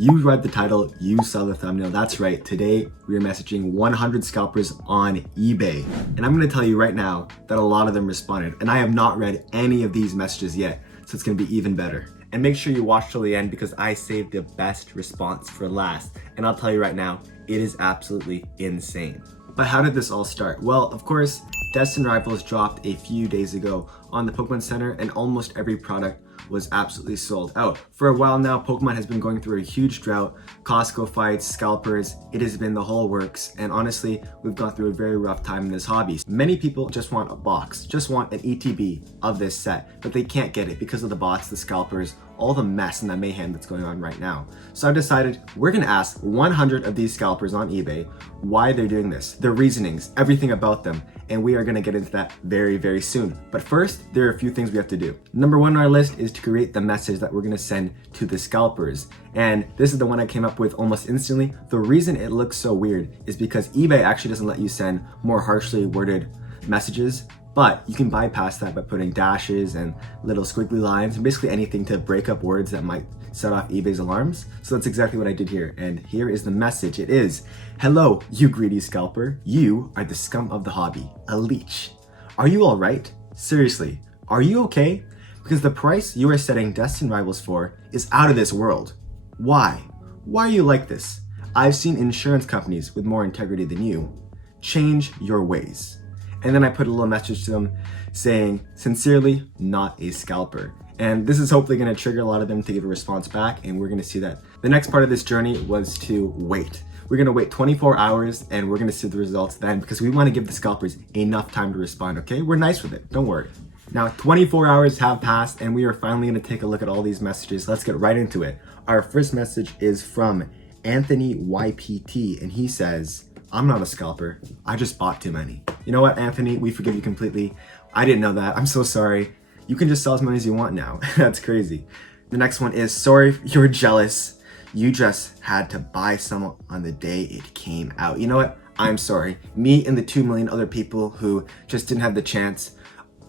You read the title, you saw the thumbnail. That's right, today we are messaging 100 scalpers on eBay. And I'm gonna tell you right now that a lot of them responded, and I have not read any of these messages yet, so it's gonna be even better. And make sure you watch till the end because I saved the best response for last. And I'll tell you right now, it is absolutely insane. But how did this all start? Well, of course, Destined Rivals dropped a few days ago on the Pokémon Center, and almost every product was absolutely sold out. For a while now, Pokemon has been going through a huge drought. Costco fights, scalpers, it has been the whole works. And honestly, we've gone through a very rough time in this hobby. Many people just want a box, just want an ETB of this set, but they can't get it because of the bots, the scalpers, all the mess and the mayhem that's going on right now. So I decided we're gonna ask 100 of these scalpers on eBay why they're doing this, their reasonings, everything about them, and we are gonna get into that very, very soon. But first, there are a few things we have to do. Number one on our list is to create the message that we're gonna send to the scalpers. And this is the one I came up with almost instantly. The reason it looks so weird is because eBay actually doesn't let you send more harshly worded messages, but you can bypass that by putting dashes and little squiggly lines and basically anything to break up words that might set off eBay's alarms. So that's exactly what I did here. And here is the message. It is, "Hello, you greedy scalper. You are the scum of the hobby, a leech. Are you all right? Seriously, are you okay? Because the price you are setting Destined Rivals for is out of this world. Why? Why are you like this? I've seen insurance companies with more integrity than you. Change your ways." And then I put a little message to them saying, "Sincerely, not a scalper." And this is hopefully gonna trigger a lot of them to give a response back, and we're gonna see that. The next part of this journey was to wait. We're gonna wait 24 hours and we're gonna see the results then because we wanna give the scalpers enough time to respond, okay? We're nice with it, don't worry. Now, 24 hours have passed and we are finally gonna take a look at all these messages. Let's get right into it. Our first message is from Anthony YPT, and he says, "I'm not a scalper, I just bought too many." You know what, Anthony, we forgive you completely. I didn't know that, I'm so sorry. You can just sell as many as you want now. That's crazy. The next one is, "Sorry, you're jealous. You just had to buy some on the day it came out." You know what, I'm sorry. Me and the 2 million other people who just didn't have the chance,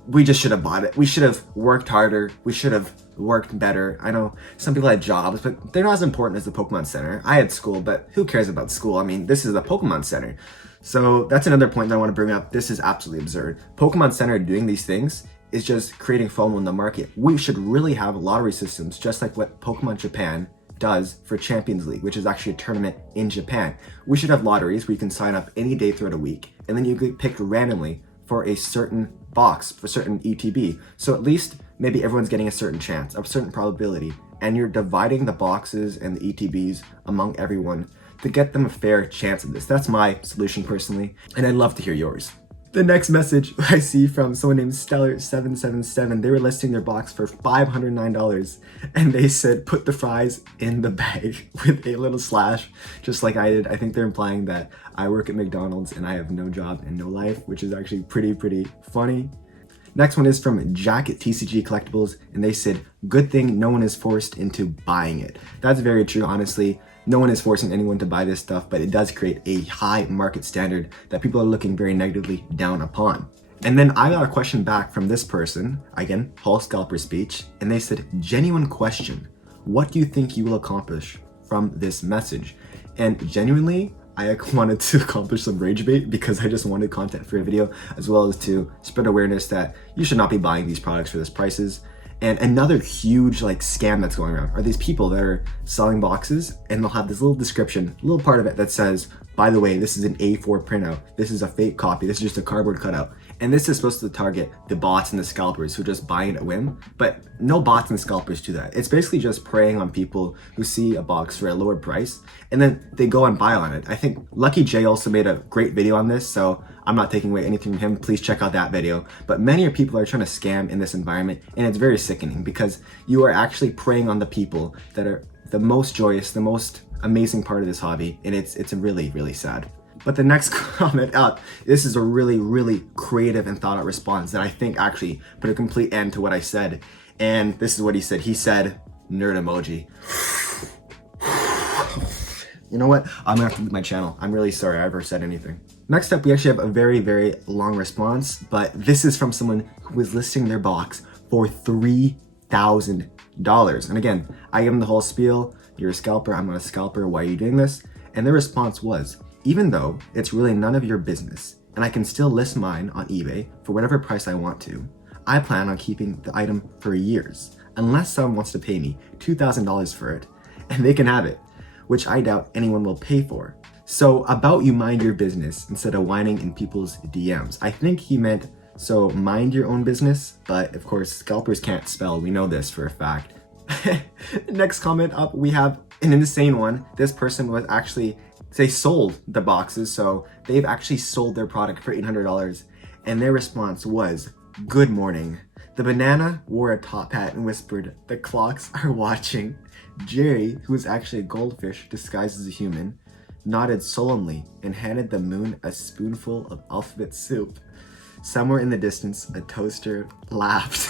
we just should have bought it. We should have worked harder. We should have worked better. I know some people had jobs, but they're not as important as the Pokemon Center. I had school, but who cares about school? I mean, this is the Pokemon Center. So that's another point that I want to bring up. This is absolutely absurd. Pokemon Center doing these things is just creating FOMO in the market. We should really have lottery systems, just like what Pokemon Japan does for Champions League, which is actually a tournament in Japan. We should have lotteries where you can sign up any day throughout a week, and then you get picked randomly for a certain box, for certain ETB. So at least maybe everyone's getting a certain chance, a certain probability, and you're dividing the boxes and the ETBs among everyone to get them a fair chance of this. That's my solution personally, and I'd love to hear yours. The next message I see from someone named Stellar777, they were listing their box for $509, and they said, "Put the fries in the bag," with a little slash, just like I did. I think they're implying that I work at McDonald's and I have no job and no life, which is actually pretty funny. Next one is from Jack at TCG Collectibles, and they said, "Good thing no one is forced into buying it." That's very true, honestly. No one is forcing anyone to buy this stuff, but it does create a high market standard that people are looking very negatively down upon. And then I got a question back from this person, again, whole scalper speech, and they said, "Genuine question. What do you think you will accomplish from this message?" And genuinely, I wanted to accomplish some rage bait because I just wanted content for a video, as well as to spread awareness that you should not be buying these products for this prices. And another huge scam that's going around are these people that are selling boxes, and they'll have this little description, a little part of it that says, "By the way, this is an A4 printout. This is a fake copy. This is just a cardboard cutout." And this is supposed to target the bots and the scalpers who just buy it at whim, but no bots and scalpers do that. It's basically just preying on people who see a box for a lower price, and then they go and buy on it. I think Lucky J also made a great video on this, so I'm not taking away anything from him. Please check out that video. But many people are trying to scam in this environment, and it's very sickening because you are actually preying on the people that are the most joyous, the most amazing part of this hobby, and it's really sad. But the next comment up, this is a really creative and thought out response that I think actually put a complete end to what I said. And this is what he said. He said, "Nerd emoji." You know what? I'm gonna have to leave my channel. I'm really sorry I ever said anything. Next up, we actually have a very long response, but this is from someone who was listing their box for $3,000. And again, I give them the whole spiel. you're a scalper, I'm not a scalper, why are you doing this? And their response was, even though it's really none of your business, and I can still list mine on eBay for whatever price I want to, I plan on keeping the item for years, unless someone wants to pay me $2,000 for it, and they can have it, which I doubt anyone will pay for. So about you mind your business instead of whining in people's DMs. I think he meant, so mind your own business, but of course scalpers can't spell, we know this for a fact. Next comment up, we have an insane one. This person was actually, they sold the boxes, so they've actually sold their product for $800, and their response was, good morning. The banana wore a top hat and whispered, the clocks are watching. Jerry, who is actually a goldfish disguised as a human, nodded solemnly and handed the moon a spoonful of alphabet soup. Somewhere in the distance, a toaster laughed.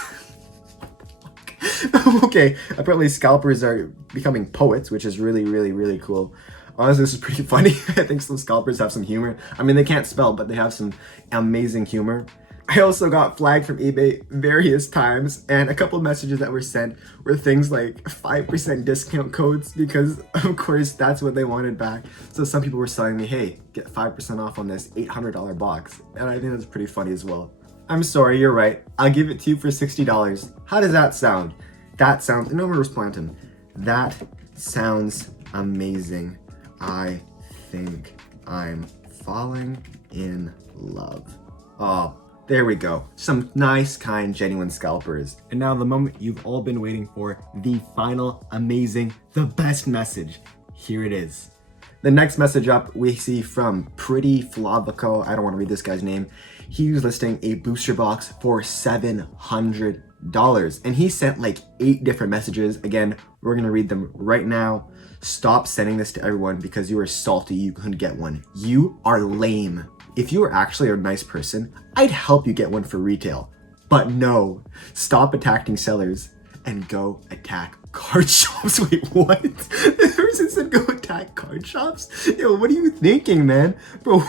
Okay, apparently scalpers are becoming poets, which is really cool. Honestly, this is pretty funny. I think some scalpers have some humor. I mean, they can't spell, but they have some amazing humor. I also got flagged from eBay various times, and a couple of messages that were sent were things like 5% discount codes, because of course that's what they wanted back. So some people were selling me, hey, get 5% off on this $800 box, and I think that's pretty funny as well. I'm sorry, you're right. I'll give it to you for $60. How does that sound? That sounds, and I'm gonna respond to him. That sounds amazing. I think I'm falling in love. Oh, there we go. Some nice, kind, genuine scalpers. And now the moment you've all been waiting for, the final, amazing, the best message. Here it is. The next message up we see from Pretty Flavico. I don't want to read this guy's name. He was listing a booster box for $700. And he sent like 8 different messages. Again, we're gonna read them right now. Stop sending this to everyone because you are salty you couldn't get one. You are lame. If you were actually a nice person, I'd help you get one for retail. But no, stop attacking sellers and go attack card shops. Wait, what? The person said go attack card shops? Yo, what are you thinking, man? Bro,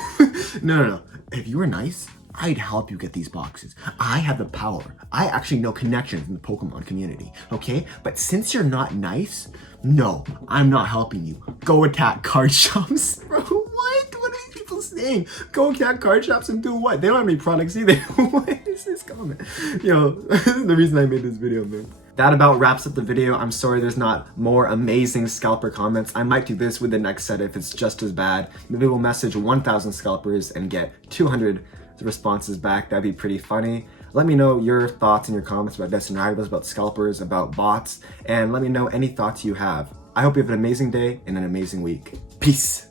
no. If you were nice, I'd help you get these boxes. I have the power. I actually know connections in the Pokemon community, okay? But since you're not nice, no, I'm not helping you. Go attack card shops. Bro, what? What are these people saying? Go attack card shops and do what? They don't have any products either. What is this comment? Yo, this is the reason I made this video, man. That about wraps up the video. I'm sorry there's not more amazing scalper comments. I might do this with the next set if it's just as bad. Maybe we'll message 1,000 scalpers and get 200 responses back. That'd be pretty funny. Let me know your thoughts and your comments about Destined Rivals, about scalpers, about bots, and let me know any thoughts you have. I hope you have an amazing day and an amazing week. Peace.